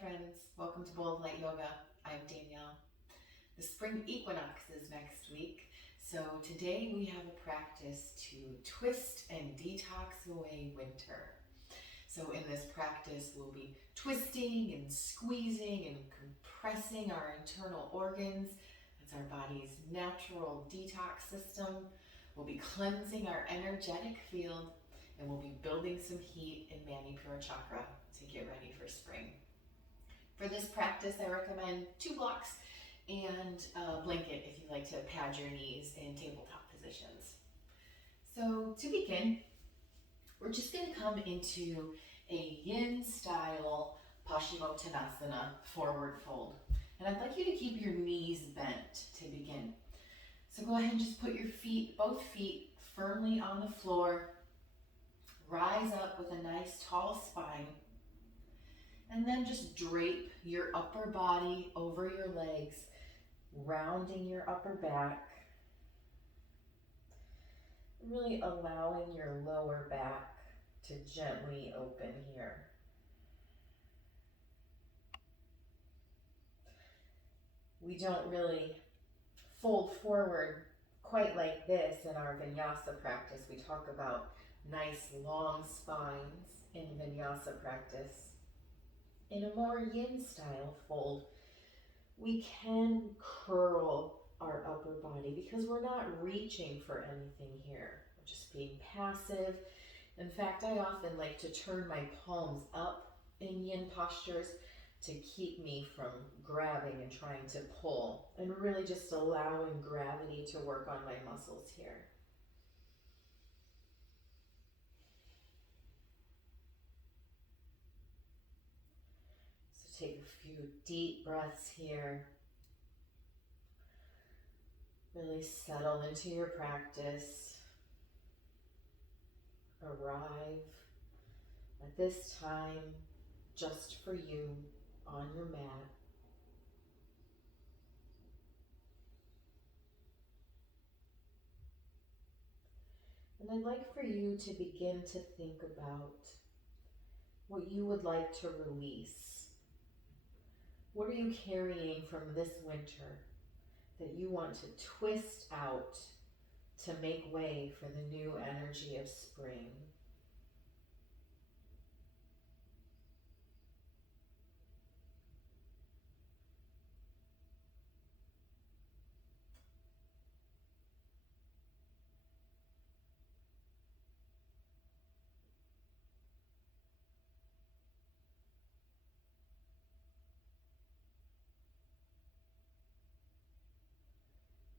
friends, welcome to Bold Light Yoga. I'm Danielle. The spring equinox is next week, so today we have a practice to twist and detox away winter. So in this practice we'll be twisting and squeezing and compressing our internal organs. That's our body's natural detox system. We'll be cleansing our energetic field, and we'll be building some heat in Manipura chakra to get ready for spring. For this practice, I recommend 2 blocks and a blanket if you like to pad your knees in tabletop positions. So to begin, we're just going to come into a yin style Pashimo Tadasana forward fold. And I'd like you to keep your knees bent to begin. So go ahead and just put your feet, both feet, firmly on the floor. Rise up with a nice tall spine. And then just drape your upper body over your legs, rounding your upper back. Really allowing your lower back to gently open here. We don't really fold forward quite like this in our vinyasa practice. We talk about nice long spines in vinyasa practice. In a more yin style fold, we can curl our upper body because we're not reaching for anything here. We're just being passive. In fact, I often like to turn my palms up in yin postures to keep me from grabbing and trying to pull, and really just allowing gravity to work on my muscles here. So take a few deep breaths here. Really settle into your practice. Arrive at this time just for you on your mat. And I'd like for you to begin to think about what you would like to release. What are you carrying from this winter that you want to twist out to make way for the new energy of spring?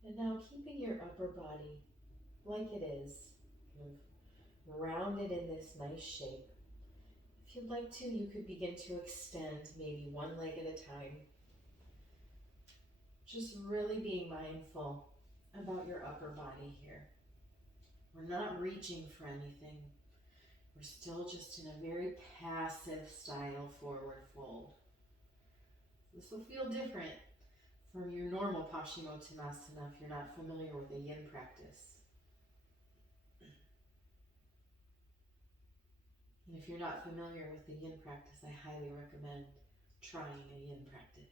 And now keeping your upper body like it is, kind of rounded in this nice shape. If you'd like to, you could begin to extend maybe one leg at a time. Just really being mindful about your upper body here. We're not reaching for anything. We're still just in a very passive style forward fold. This will feel different from your normal Pashimo Tadasana if you're not familiar with a yin practice. And if you're not familiar with the yin practice, I highly recommend trying a yin practice.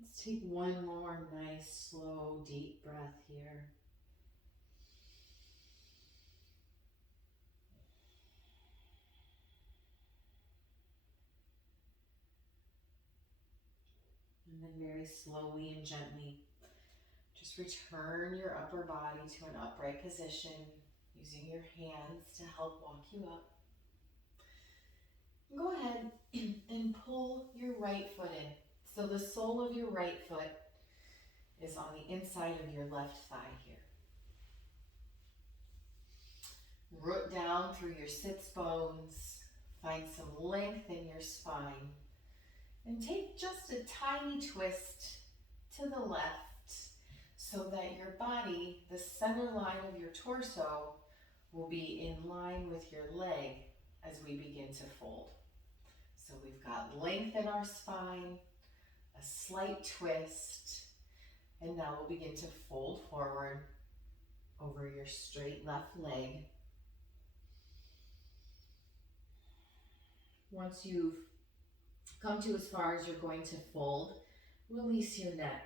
Let's take one more nice, slow, deep breath here. And then very slowly and gently, just return your upper body to an upright position using your hands to help walk you up. Go ahead and pull your right foot in. So the sole of your right foot is on the inside of your left thigh here. Root down through your sits bones. Find some length in your spine. And take just a tiny twist to the left so that your body, the center line of your torso, will be in line with your leg as we begin to fold. So we've got length in our spine, a slight twist, and now we'll begin to fold forward over over your straight left leg. Once you've come to as far as you're going to fold, release your neck.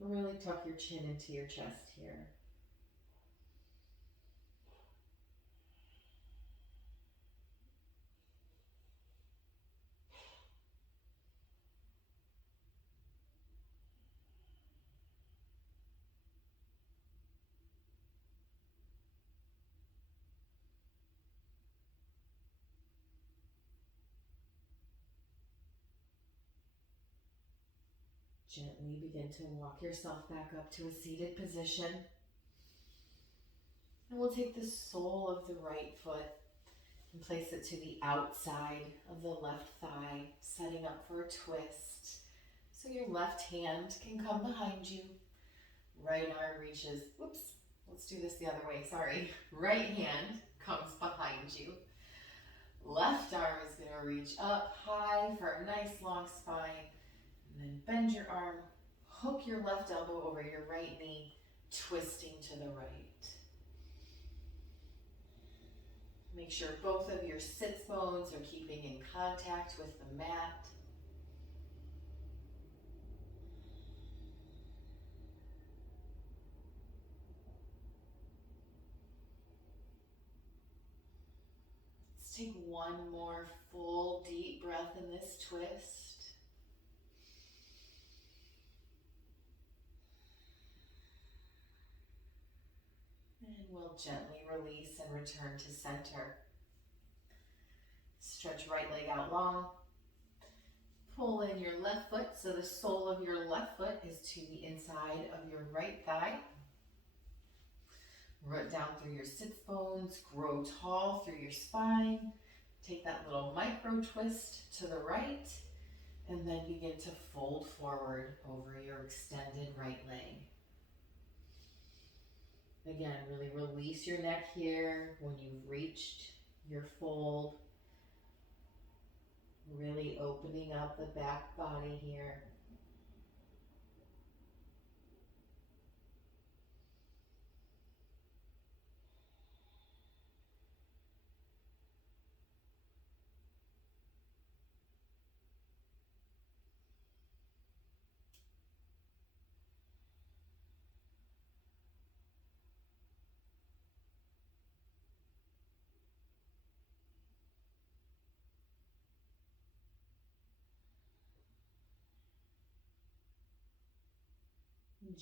Really tuck your chin into your chest here. Gently begin to walk yourself back up to a seated position. And we'll take the sole of the right foot and place it to the outside of the left thigh, setting up for a twist. So your left hand can come behind you. Right arm reaches, whoops, let's do this the other way, sorry. Right hand comes behind you. Left arm is gonna reach up high for a nice long spine. And then bend your arm, hook your left elbow over your right knee, twisting to the right. Make sure both of your sits bones are keeping in contact with the mat. Let's take one more full deep breath in this twist. And we'll gently release and return to center. Stretch right leg out long. Pull in your left foot so the sole of your left foot is to the inside of your right thigh. Root down through your sits bones, grow tall through your spine. Take that little micro twist to the right, and then begin to fold forward over your extended right leg. Again, really release your neck here when you've reached your fold. Really opening up the back body here.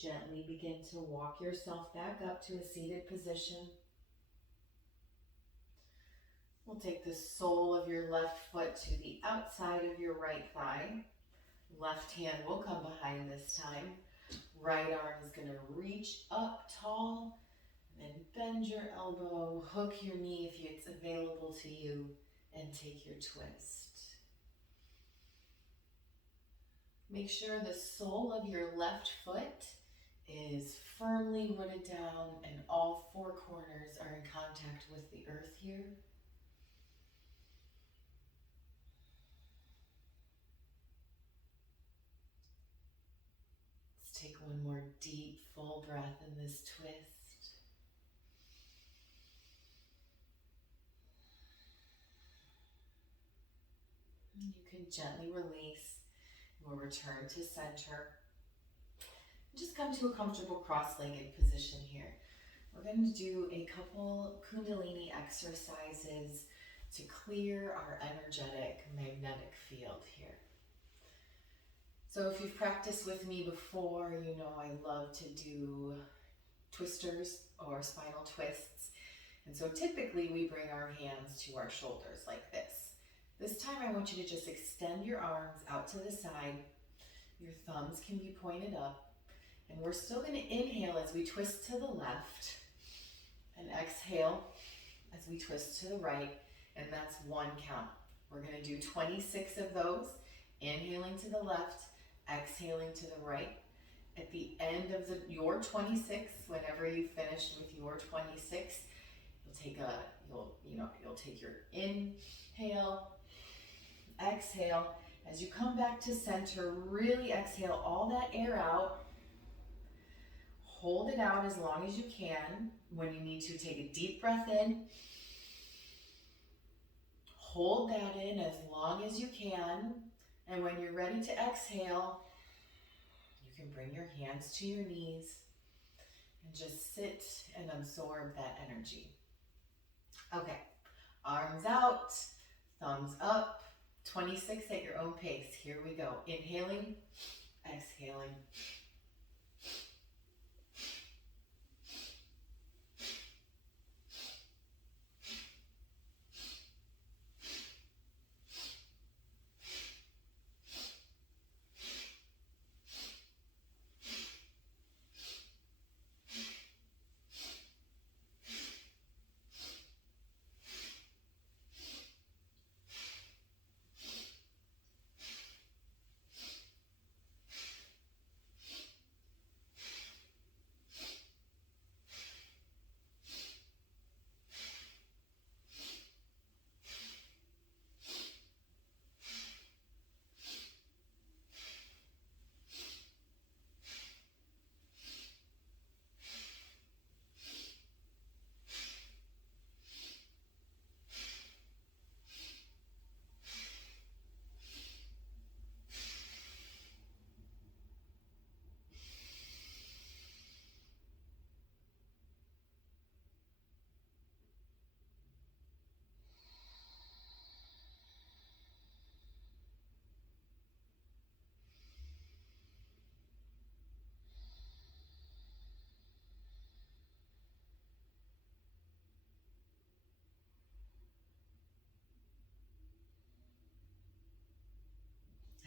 Gently begin to walk yourself back up to a seated position. We'll take the sole of your left foot to the outside of your right thigh. Left hand will come behind this time. Right arm is going to reach up tall, and bend your elbow, hook your knee if it's available to you, and take your twist. Make sure the sole of your left foot is firmly rooted down and all four corners are in contact with the earth here. Let's take one more deep, full breath in this twist. And you can gently release. We'll return to center. Just come to a comfortable cross-legged position here. We're going to do a couple Kundalini exercises to clear our energetic magnetic field here. So if you've practiced with me before, you know I love to do twisters or spinal twists. And so typically we bring our hands to our shoulders like this. This time I want you to just extend your arms out to the side. Your thumbs can be pointed up. And we're still going to inhale as we twist to the left. And exhale as we twist to the right. And that's one count. We're going to do 26 of those. Inhaling to the left, exhaling to the right. At the end of your 26, whenever you finished with your 26, you'll take your inhale, exhale. As you come back to center, really exhale all that air out. hold it out as long as you can. When you need to, take a deep breath in. Hold that in as long as you can. And when you're ready to exhale, you can bring your hands to your knees and just sit and absorb that energy. Okay, arms out, thumbs up, 26 at your own pace. Here we go. Inhaling, exhaling.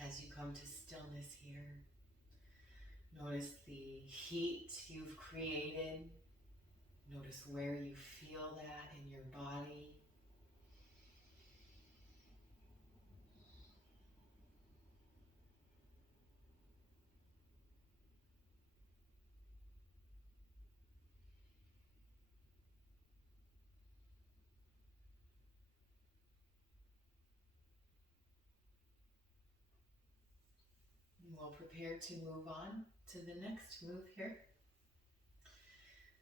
As you come to stillness here, notice the heat you've created. Notice where you feel that in your body. And we'll prepare to move on to the next move here.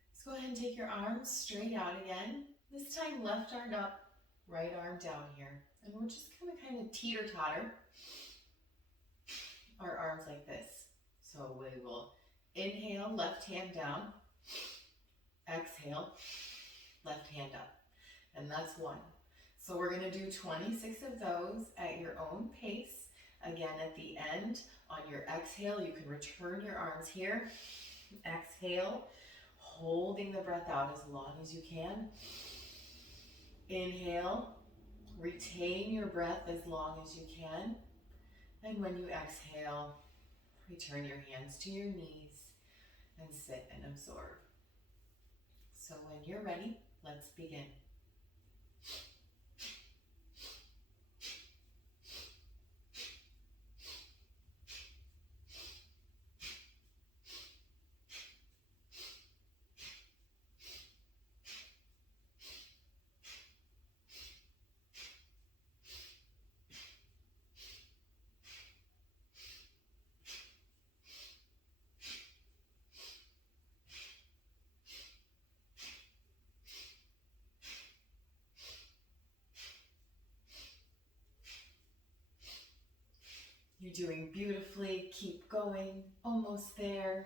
Let's go ahead and take your arms straight out again. This time left arm up, right arm down here. And we're just going to kind of teeter-totter our arms like this. So we will inhale, left hand down. Exhale, left hand up. And that's one. So we're going to do 26 of those at your own pace. Again, at the end, on your exhale, you can return your arms here. Exhale, holding the breath out as long as you can. Inhale, retain your breath as long as you can. And when you exhale, return your hands to your knees and sit and absorb. So when you're ready, let's begin. You're doing beautifully. Keep going. Almost there.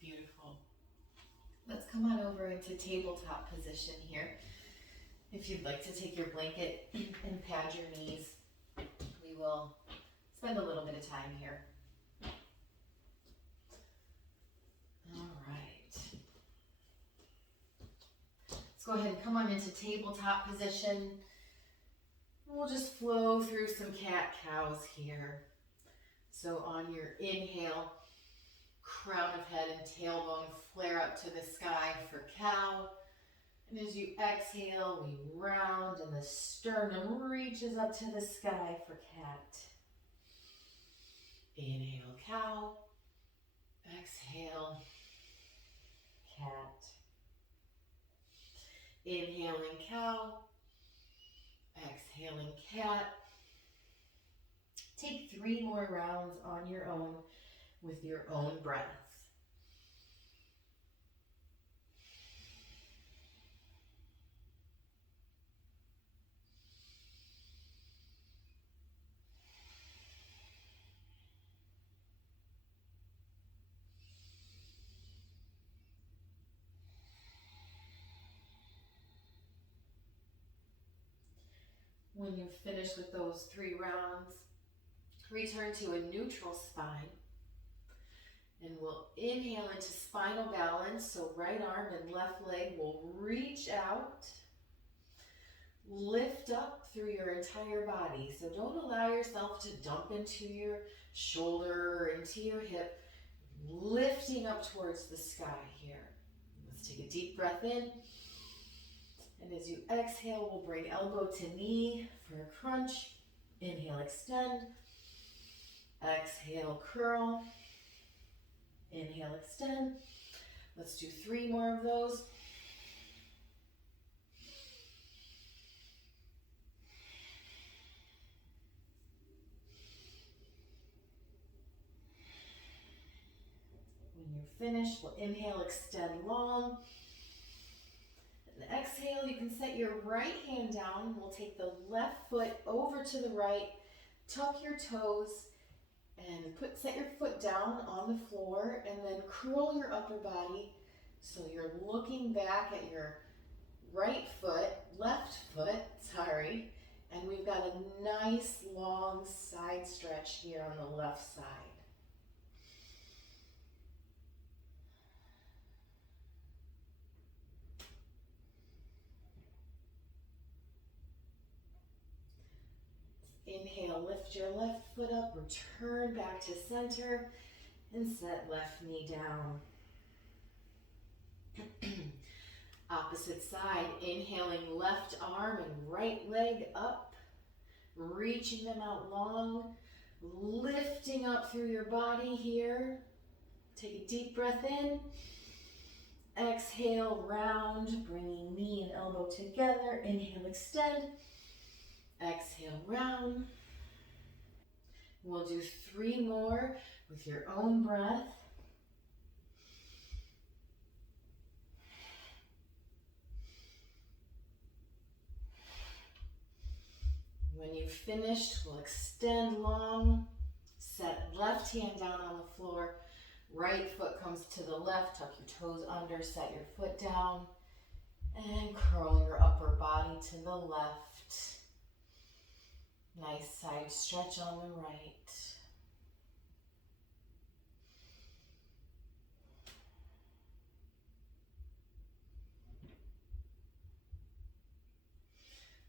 Beautiful. Let's come on over into tabletop position here. If you'd like to take your blanket and pad your knees, we will spend a little bit of time here. All right. Let's go ahead and come on into tabletop position. We'll just flow through some cat-cows here. So on your inhale, crown of head and tailbone flare up to the sky for cow. And as you exhale, we round and the sternum reaches up to the sky for cat. Inhale, cow. Exhale, cat. Inhaling, cow. Exhaling, cat. Take 3 more rounds on your own with your own breath. When you finish with those 3 rounds, return to a neutral spine. And we'll inhale into spinal balance. So right arm and left leg will reach out. Lift up through your entire body. So don't allow yourself to dump into your shoulder or into your hip. Lifting up towards the sky here. Let's take a deep breath in. And as you exhale, we'll bring elbow to knee for a crunch. Inhale, extend. Exhale, curl. Inhale, extend. Let's do 3 more of those. When you're finished, we'll inhale, extend long. And exhale, you can set your right hand down. We'll take the left foot over to the right, tuck your toes, and set your foot down on the floor, and then curl your upper body so you're looking back at your left foot, and we've got a nice long side stretch here on the left side. Inhale, lift your left foot up, return back to center, and set left knee down. Opposite side, inhaling left arm and right leg up, reaching them out long, lifting up through your body here. Take a deep breath in. Exhale, round, bringing knee and elbow together. Inhale, extend. Exhale, round. We'll do 3 more with your own breath. When you've finished, we'll extend long, set left hand down on the floor, right foot comes to the left, tuck your toes under, set your foot down, and curl your upper body to the left. Nice side stretch on the right.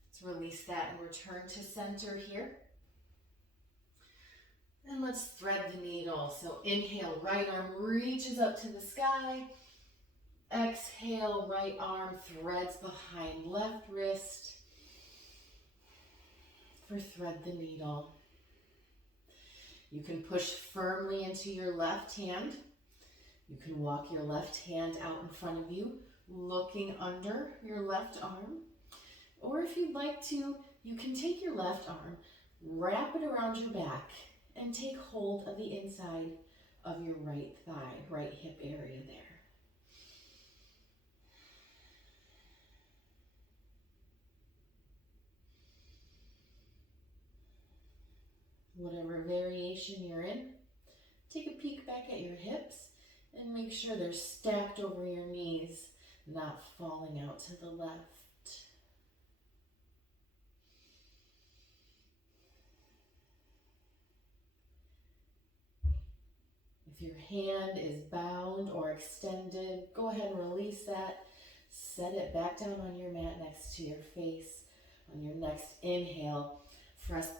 Let's release that and return to center here. And let's thread the needle. So inhale, right arm reaches up to the sky. Exhale, right arm threads behind left wrist for thread the needle. You can push firmly into your left hand. You can walk your left hand out in front of you, looking under your left arm. Or if you'd like to, you can take your left arm, wrap it around your back, and take hold of the inside of your right thigh, right hip area there. Whatever variation you're in, take a peek back at your hips and make sure they're stacked over your knees, not falling out to the left. If your hand is bound or extended, go ahead and release that. Set it back down on your mat next to your face. On your next inhale, press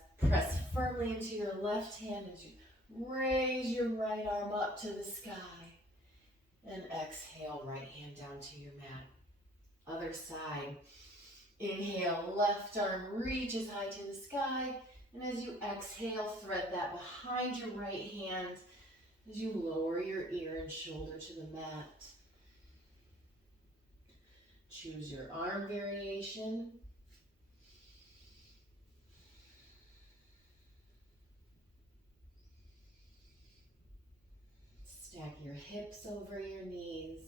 firmly into your left hand as you raise your right arm up to the sky. And exhale, right hand down to your mat. Other side. Inhale, left arm reaches high to the sky. And as you exhale, thread that behind your right hand as you lower your ear and shoulder to the mat. Choose your arm variation. Stack your hips over your knees.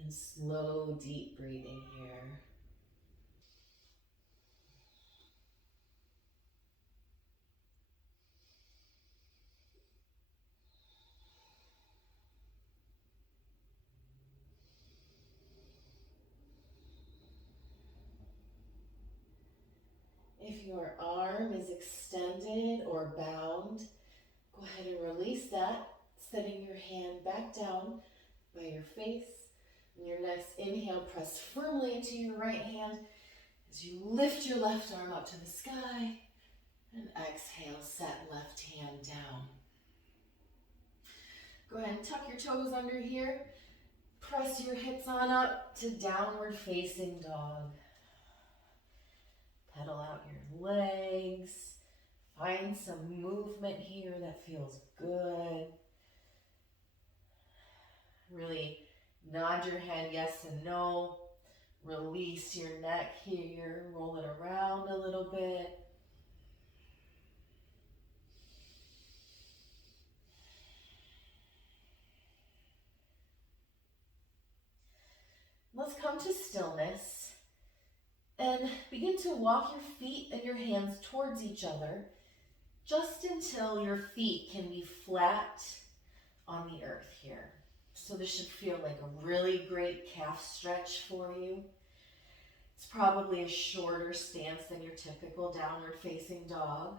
And slow, deep breathing here. If your arm is extended or bound, go ahead and release that, setting your hand back down by your face. On your next inhale, press firmly into your right hand as you lift your left arm up to the sky. And exhale, set left hand down. Go ahead and tuck your toes under here. Press your hips on up to downward facing dog. Pedal out your legs. Find some movement here that feels good. Really nod your head yes and no. Release your neck here. Roll it around a little bit. Let's come to stillness and begin to walk your feet and your hands towards each other just until your feet can be flat on the earth here. So this should feel like a really great calf stretch for you. It's probably a shorter stance than your typical downward facing dog.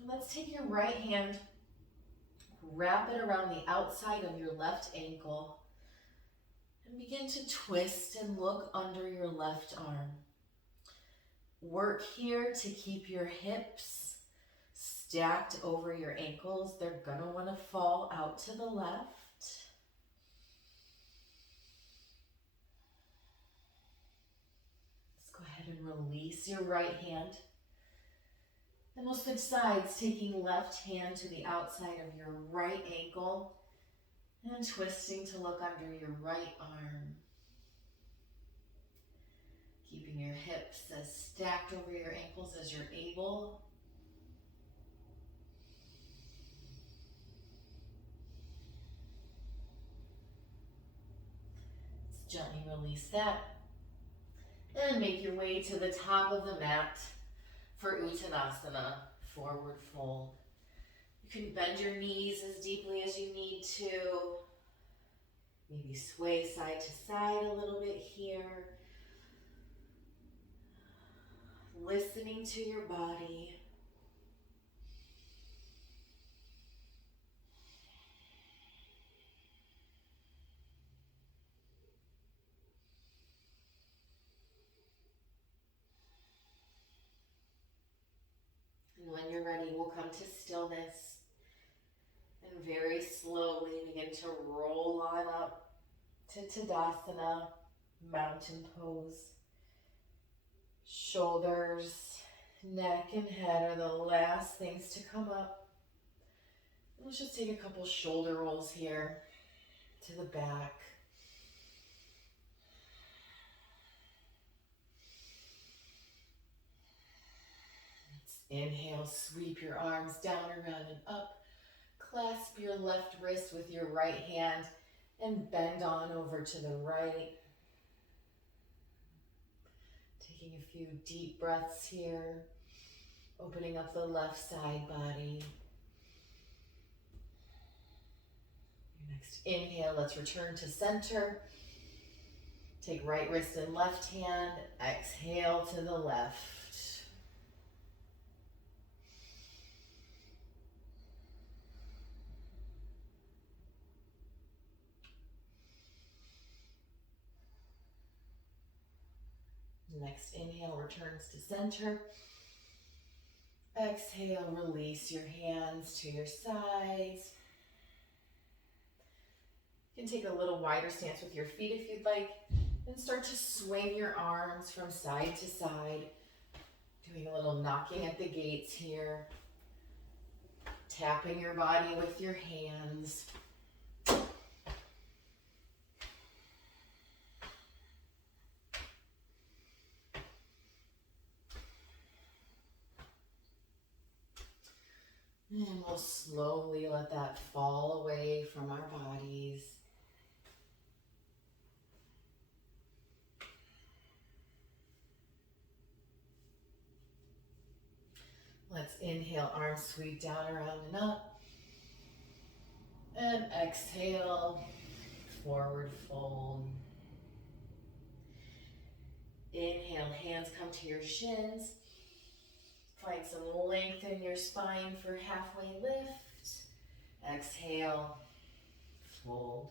And let's take your right hand, wrap it around the outside of your left ankle, and begin to twist and look under your left arm. Work here to keep your hips stacked over your ankles. They're gonna wanna fall out to the left. Let's go ahead and release your right hand. Then we'll switch sides, taking left hand to the outside of your right ankle and twisting to look under your right arm. Keeping your hips as stacked over your ankles as you're able. Let's gently release that. And make your way to the top of the mat for Uttanasana, forward fold. You can bend your knees as deeply as you need to. Maybe sway side to side a little bit here. Listening to your body. And when you're ready, we'll come to stillness and very slowly begin to roll on up to Tadasana, mountain pose. Shoulders, neck, and head are the last things to come up. Let's just take a couple shoulder rolls here to the back. Inhale, sweep your arms down, around, and up. Clasp your left wrist with your right hand and bend on over to the right. Taking a few deep breaths here, opening up the left side body. Your next inhale, let's return to center. Take right wrist and left hand, exhale to the left. Next inhale returns to center. Exhale, release your hands to your sides. You can take a little wider stance with your feet if you'd like, and start to swing your arms from side to side, doing a little knocking at the gates here, tapping your body with your hands. And we'll slowly let that fall away from our bodies. Let's inhale, arms sweep down, around and up. And exhale, forward fold. Inhale, hands come to your shins. Find some length in your spine for halfway lift. Exhale, fold.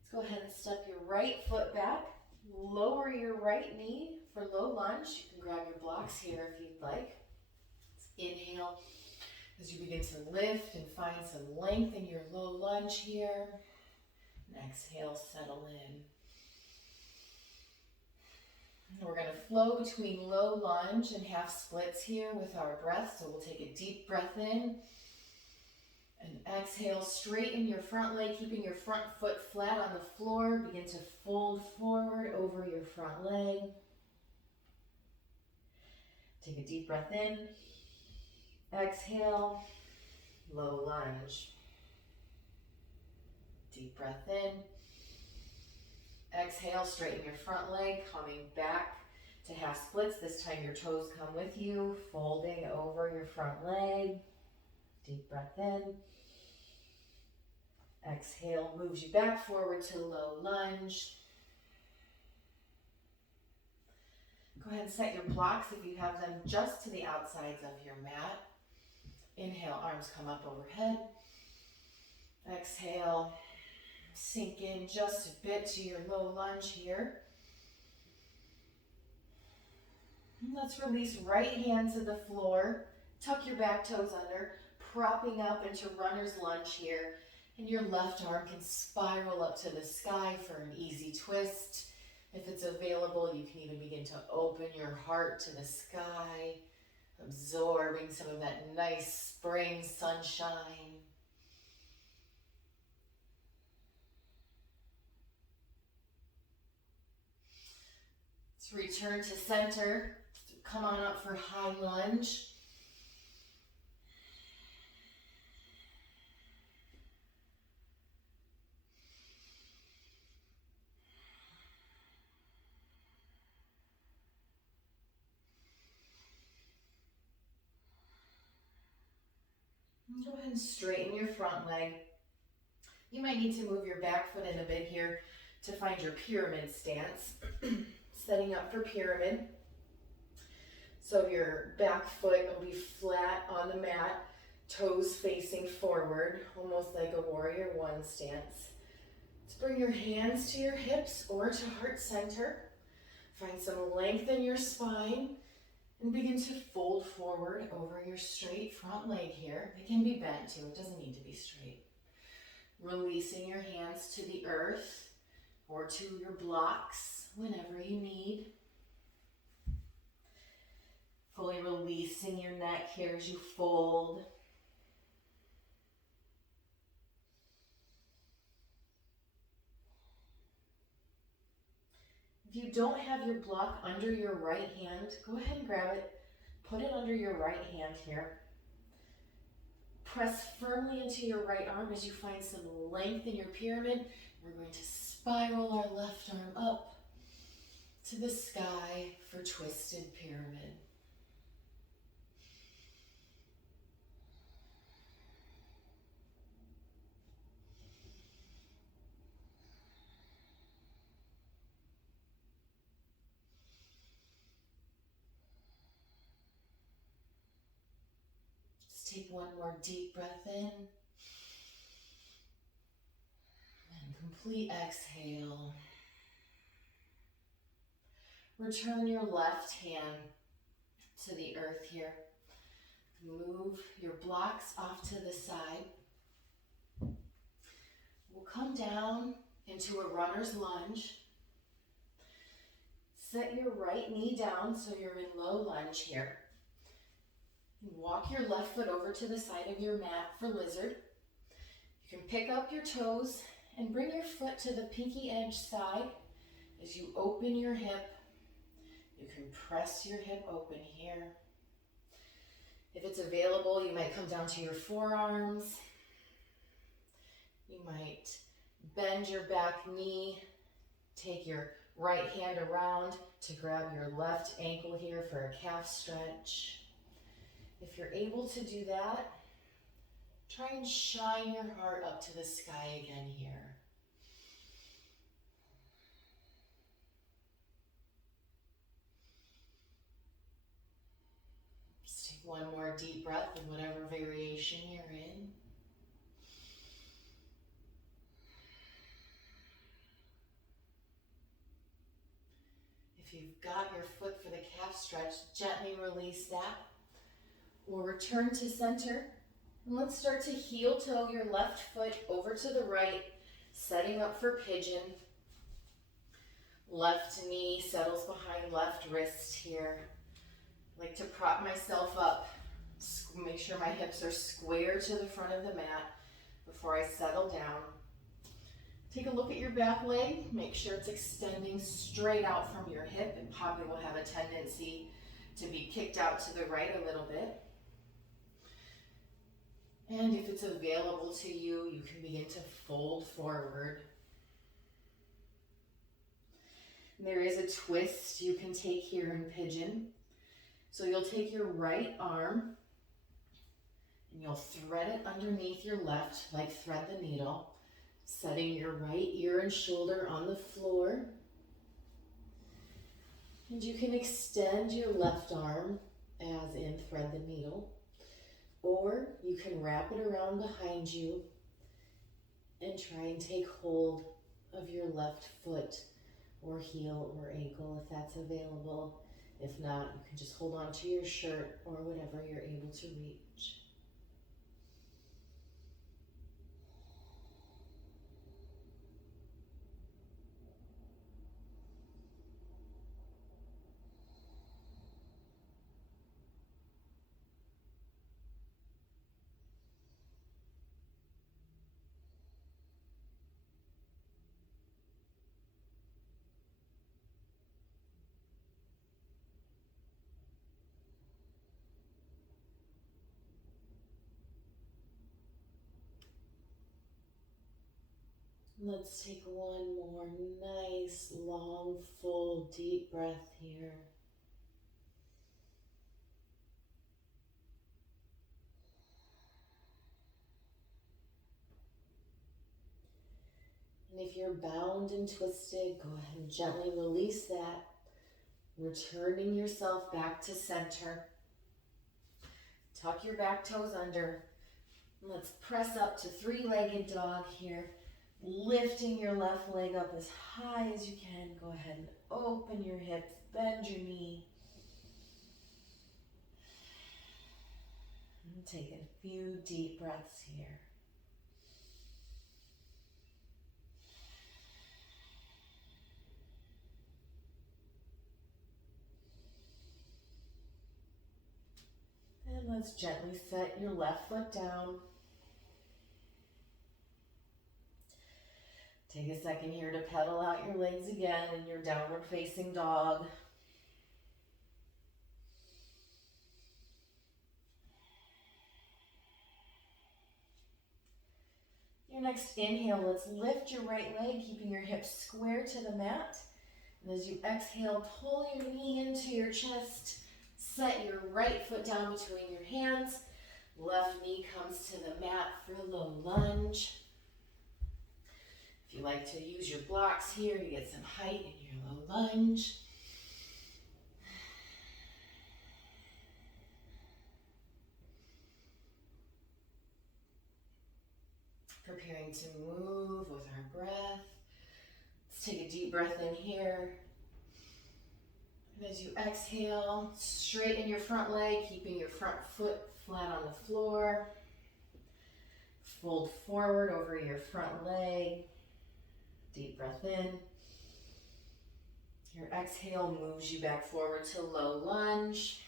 Let's go ahead and step your right foot back. Lower your right knee for low lunge. You can grab your blocks here if you'd like. Let's inhale as you begin to lift and find some length in your low lunge here. And exhale, settle in. We're going to flow between low lunge and half splits here with our breath. So we'll take a deep breath in and exhale, straighten your front leg, keeping your front foot flat on the floor. Begin to fold forward over your front leg. Take a deep breath in. Exhale, low lunge. Deep breath in. Exhale, straighten your front leg, coming back to half splits. This time your toes come with you, folding over your front leg. Deep breath in. Exhale, moves you back forward to low lunge. Go ahead and set your blocks if you have them just to the outsides of your mat. Inhale, arms come up overhead. Exhale, sink in just a bit to your low lunge here. And let's release right hand to the floor. Tuck your back toes under, propping up into runner's lunge here. And your left arm can spiral up to the sky for an easy twist. If it's available, you can even begin to open your heart to the sky, absorbing some of that nice spring sunshine. Let's return to center. Come on up for high lunge. Go ahead and straighten your front leg. You might need to move your back foot in a bit here to find your pyramid stance. Setting up for pyramid. So your back foot will be flat on the mat, toes facing forward, almost like a warrior one stance. Let's bring your hands to your hips or to heart center. Find some length in your spine. And begin to fold forward over your straight front leg here. It can be bent too, it doesn't need to be straight. Releasing your hands to the earth or to your blocks whenever you need. Fully releasing your neck here as you fold. If you don't have your block under your right hand, go ahead and grab it. Put it under your right hand here. Press firmly into your right arm as you find some length in your pyramid. We're going to spiral our left arm up to the sky for twisted pyramid. Take one more deep breath in and complete exhale. Return your left hand to the earth here. Move your blocks off to the side. We'll come down into a runner's lunge. Set your right knee down so you're in low lunge here. Walk your left foot over to the side of your mat for lizard. You can pick up your toes and bring your foot to the pinky edge side as you open your hip. You can press your hip open here. If it's available, you might come down to your forearms. You might bend your back knee, take your right hand around to grab your left ankle here for a calf stretch. If you're able to do that, try and shine your heart up to the sky again here. Just take one more deep breath in whatever variation you're in. If you've got your foot for the calf stretch, gently release that. We'll return to center. And let's start to heel toe your left foot over to the right, setting up for pigeon. Left knee settles behind left wrist here. I like to prop myself up, make sure my hips are square to the front of the mat before I settle down. Take a look at your back leg. Make sure it's extending straight out from your hip. It probably will have a tendency to be kicked out to the right a little bit. And if it's available to you, you can begin to fold forward. There is a twist you can take here in pigeon. So you'll take your right arm and you'll thread it underneath your left, like thread the needle, setting your right ear and shoulder on the floor. And you can extend your left arm as in thread the needle, or you can wrap it around behind you and try and take hold of your left foot or heel or ankle if that's available. If not, you can just hold on to your shirt or whatever you're able to reach. Let's take one more nice, long, full, deep breath here. And if you're bound and twisted, go ahead and gently release that, returning yourself back to center. Tuck your back toes under. Let's press up to three-legged dog here. Lifting your left leg up as high as you can. Go ahead and open your hips, bend your knee. And take a few deep breaths here. And let's gently set your left foot down. Take a second here to pedal out your legs again in your downward facing dog. Your next inhale, let's lift your right leg, keeping your hips square to the mat. And as you exhale, pull your knee into your chest. Set your right foot down between your hands. Left knee comes to the mat for low lunge. If you like to use your blocks here to get some height in your low lunge. Preparing to move with our breath. Let's take a deep breath in here. And as you exhale, straighten your front leg, keeping your front foot flat on the floor. Fold forward over your front leg. Deep breath in. Your exhale moves you back forward to low lunge.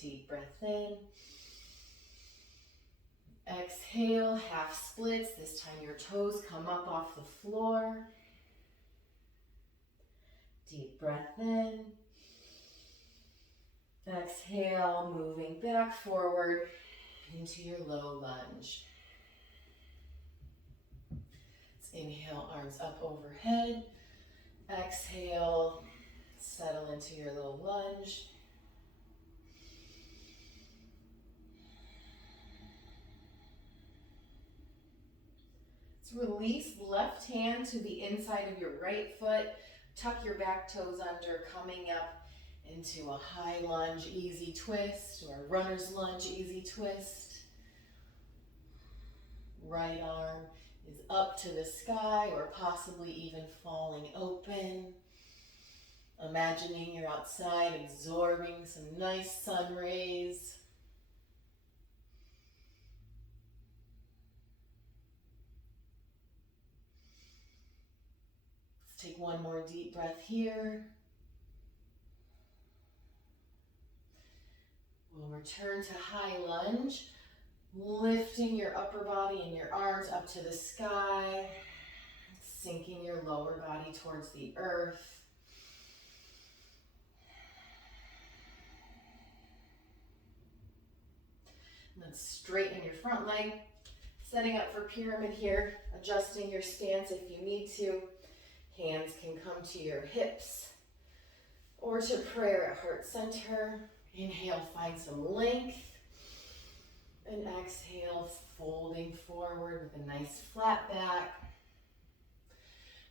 Deep breath in. Exhale, half splits. This time your toes come up off the floor. Deep breath in. Exhale, moving back forward into your low lunge. Let's inhale, arms up overhead. Exhale, settle into your low lunge. Let's release left hand to the inside of your right foot. Tuck your back toes under, coming up into a high lunge, easy twist, or a runner's lunge, easy twist. Right arm is up to the sky or possibly even falling open. Imagining you're outside, absorbing some nice sun rays. Let's take one more deep breath here. We'll return to high lunge, lifting your upper body and your arms up to the sky, sinking your lower body towards the earth. And then straighten your front leg, setting up for pyramid here, adjusting your stance if you need to. Hands can come to your hips or to prayer at heart center. Inhale, find some length. And exhale, folding forward with a nice flat back.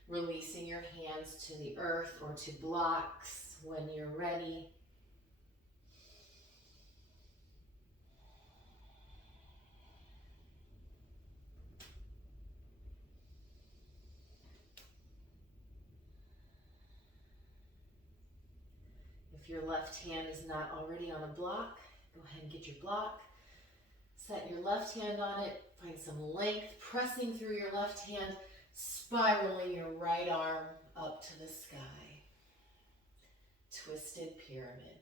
Releasing your hands to the earth or to blocks when you're ready. If your left hand is not already on a block, go ahead and get your block. Set your left hand on it, find some length, pressing through your left hand, spiraling your right arm up to the sky. Twisted pyramid.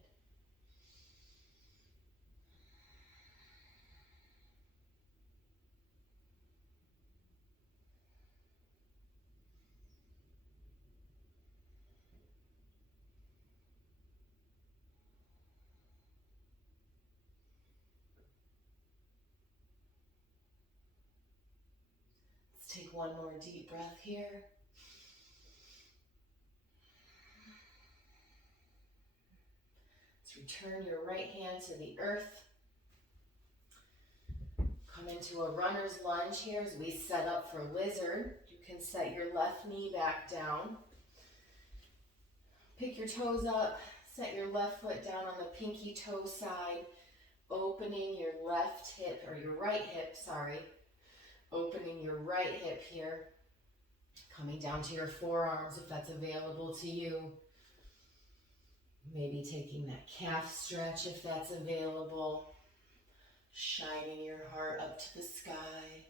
Take one more deep breath here. Let's return your right hand to the earth. Come into a runner's lunge here as we set up for lizard. You can set your left knee back down. Pick your toes up, set your left foot down on the pinky toe side, opening your left hip, or your right hip, sorry. Opening your right hip here, coming down to your forearms if that's available to you. Maybe taking that calf stretch if that's available. Shining your heart up to the sky.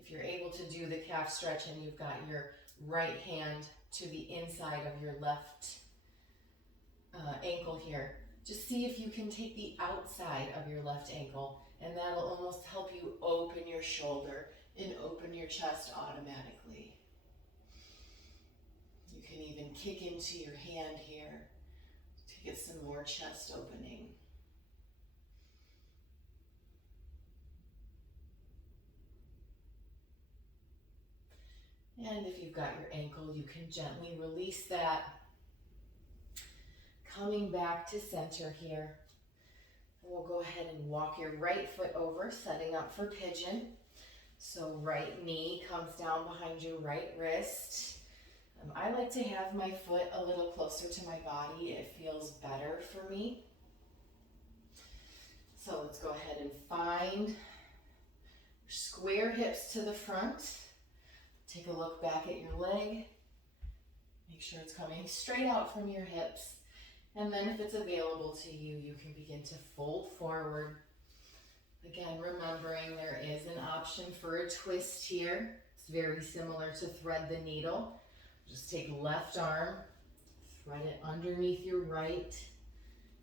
If you're able to do the calf stretch and you've got your right hand to the inside of your left ankle here, just see if you can take the outside of your left ankle, and that'll almost help you open your shoulder and open your chest automatically. You can even kick into your hand here to get some more chest opening. And if you've got your ankle, you can gently release that. Coming back to center here. And we'll go ahead and walk your right foot over, setting up for pigeon. So right knee comes down behind your right wrist. I like to have my foot a little closer to my body. It feels better for me. So let's go ahead and find Square hips to the front. Take a look back at your leg. Make sure it's coming straight out from your hips. And then if it's available to you, you can begin to fold forward. Again, remembering there is an option for a twist here. It's very similar to thread the needle. Just take left arm, thread it underneath your right.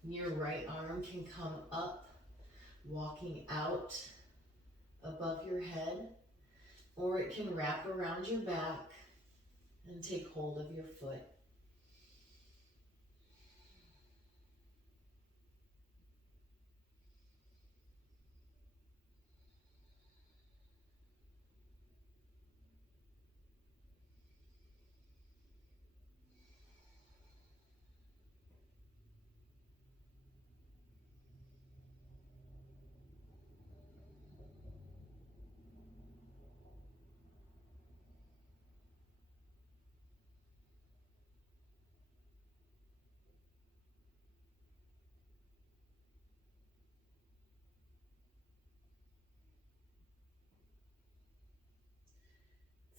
Your right arm can come up, walking out above your head, or it can wrap around your back and take hold of your foot.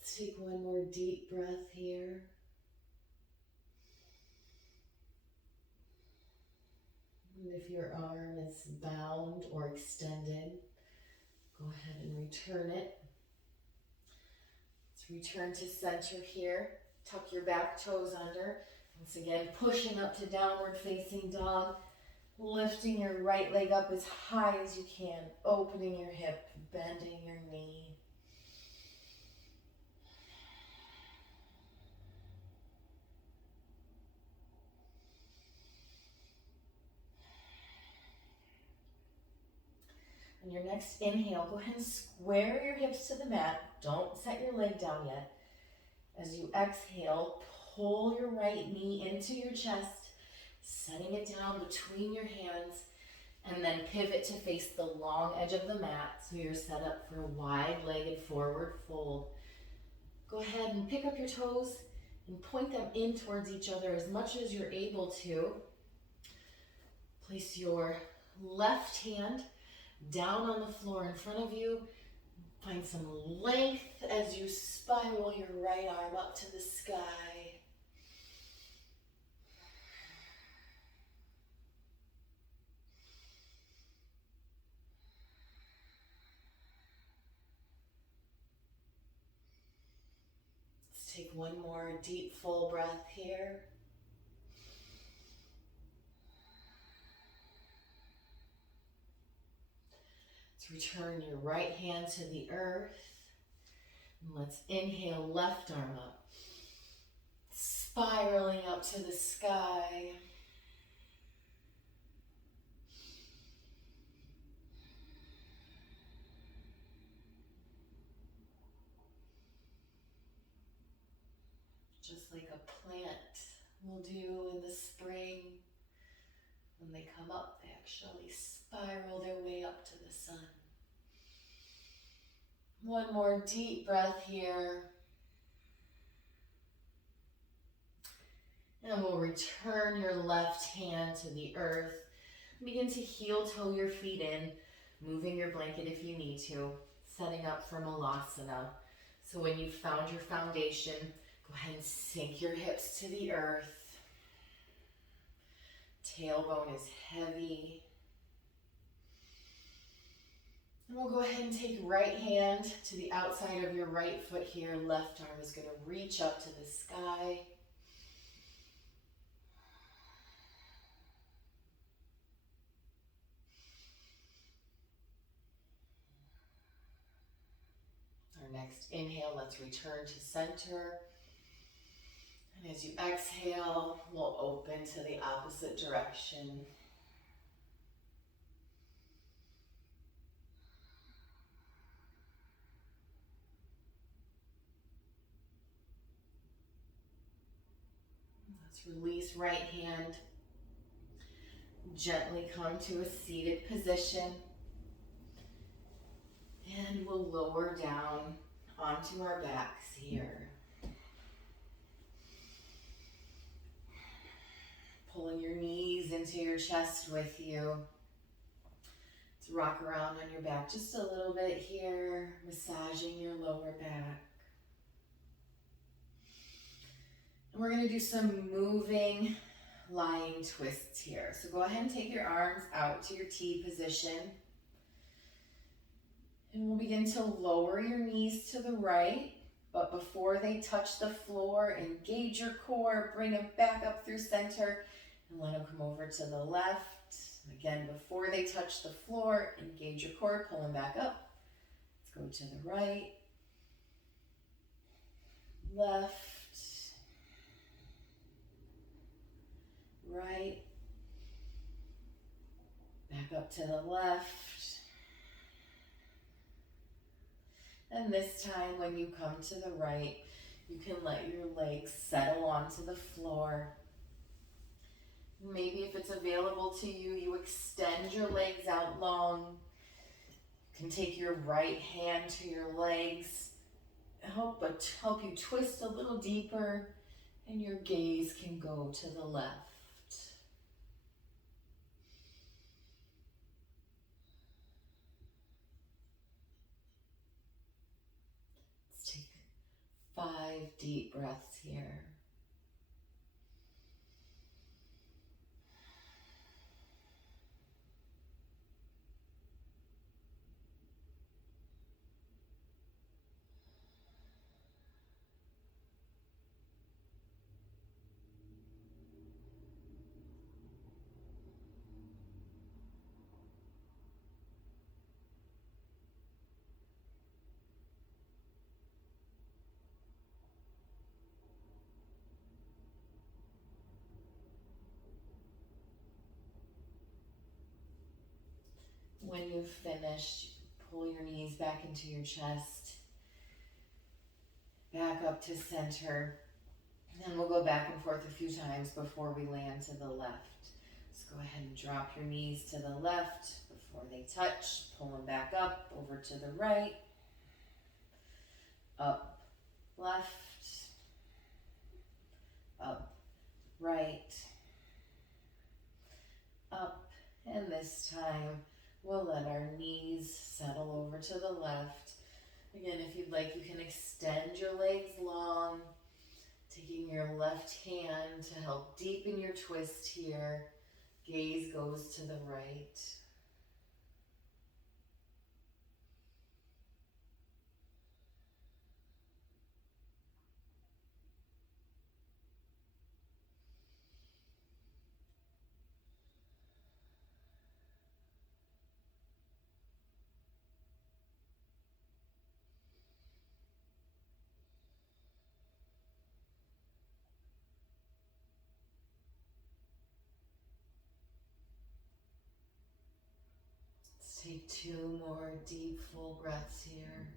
Let's take one more deep breath here. And if your arm is bound or extended, go ahead and return it. Let's return to center here. Tuck your back toes under. Once again, pushing up to downward facing dog. Lifting your right leg up as high as you can. Opening your hip, bending your knee. On your next inhale, go ahead and square your hips to the mat. Don't set your leg down yet. As you exhale, pull your right knee into your chest, setting it down between your hands, and then pivot to face the long edge of the mat so you're set up for a wide-legged forward fold. Go ahead and pick up your toes and point them in towards each other as much as you're able to. Place your left hand down on the floor in front of you. Find some length as you spiral your right arm up to the sky. Let's take one more deep, full breath here. Return your right hand to the earth. And let's inhale, left arm up. Spiraling up to the sky. Just like a plant will do in the spring. When they come up, they actually spiral their way up to the sun. One more deep breath here. And we'll return your left hand to the earth. Begin to heel toe your feet in, moving your blanket if you need to, setting up for Malasana. So when you've found your foundation, go ahead and sink your hips to the earth. Tailbone is heavy. And we'll go ahead and take right hand to the outside of your right foot here. Left arm is going to reach up to the sky. Our next inhale, let's return to center. And as you exhale, we'll open to the opposite direction. Let's release right hand. Gently come to a seated position. And we'll lower down onto our backs here. Pulling your knees into your chest with you. To rock around on your back just a little bit here, massaging your lower back. And we're going to do some moving lying twists here. So go ahead and take your arms out to your T position. And we'll begin to lower your knees to the right. But before they touch the floor, engage your core, bring them back up through center, and let them come over to the left. Again, before they touch the floor, engage your core, pull them back up. Let's go to the right, left, right, back up to the left. And this time when you come to the right, you can let your legs settle onto the floor. Maybe if it's available to you, you extend your legs out long. You can take your right hand to your legs, help you twist a little deeper, and your gaze can go to the left. Let's take 5 deep breaths here. When you've finished, pull your knees back into your chest, back up to center, and then we'll go back and forth a few times before we land to the left. So go ahead and drop your knees to the left before they touch, pull them back up, over to the right, up, left, up, right, up, and this time we'll let our knees settle over to the left. Again, if you'd like, you can extend your legs long, taking your left hand to help deepen your twist here. Gaze goes to the right. Let's take 2 more deep, full breaths here.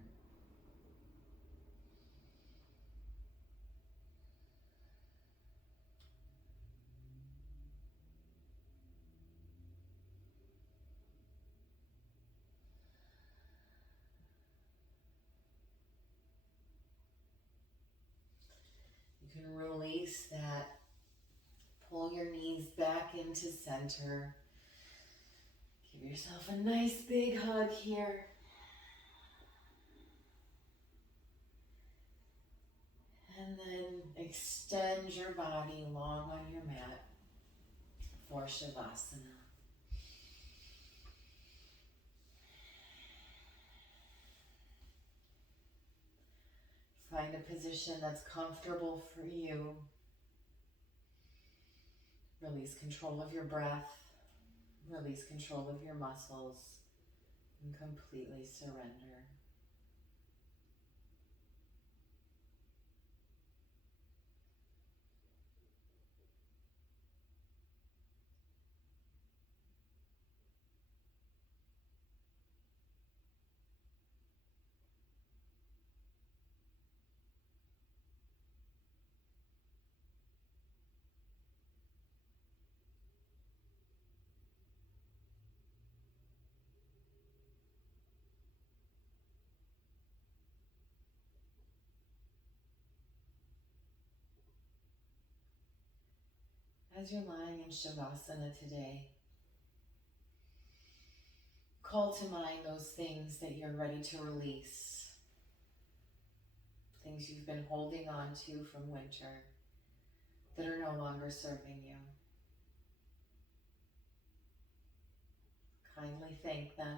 You can release that. Pull your knees back into center. Give yourself a nice big hug here. And then extend your body long on your mat for Shavasana. Find a position that's comfortable for you. Release control of your breath. Release control of your muscles. And completely surrender. As you're lying in Shavasana today, call to mind those things that you're ready to release, things you've been holding on to from winter that are no longer serving you. Kindly thank them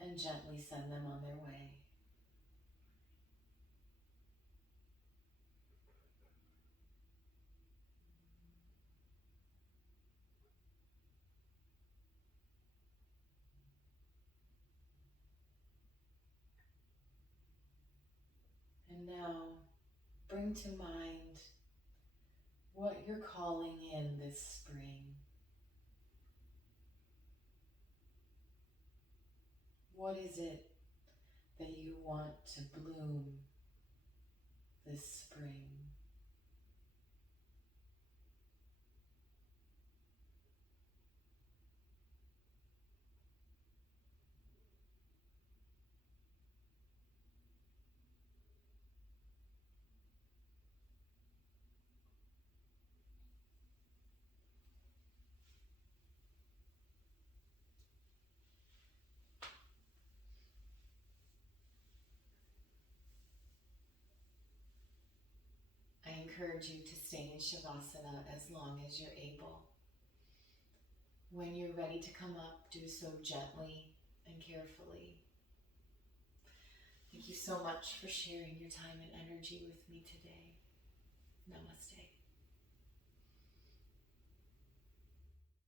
and gently send them on their way. And now, bring to mind what you're calling in this spring. What is it that you want to bloom this spring? I encourage you to stay in Shavasana as long as you're able. When you're ready to come up, do so gently and carefully. Thank you so much for sharing your time and energy with me today. Namaste.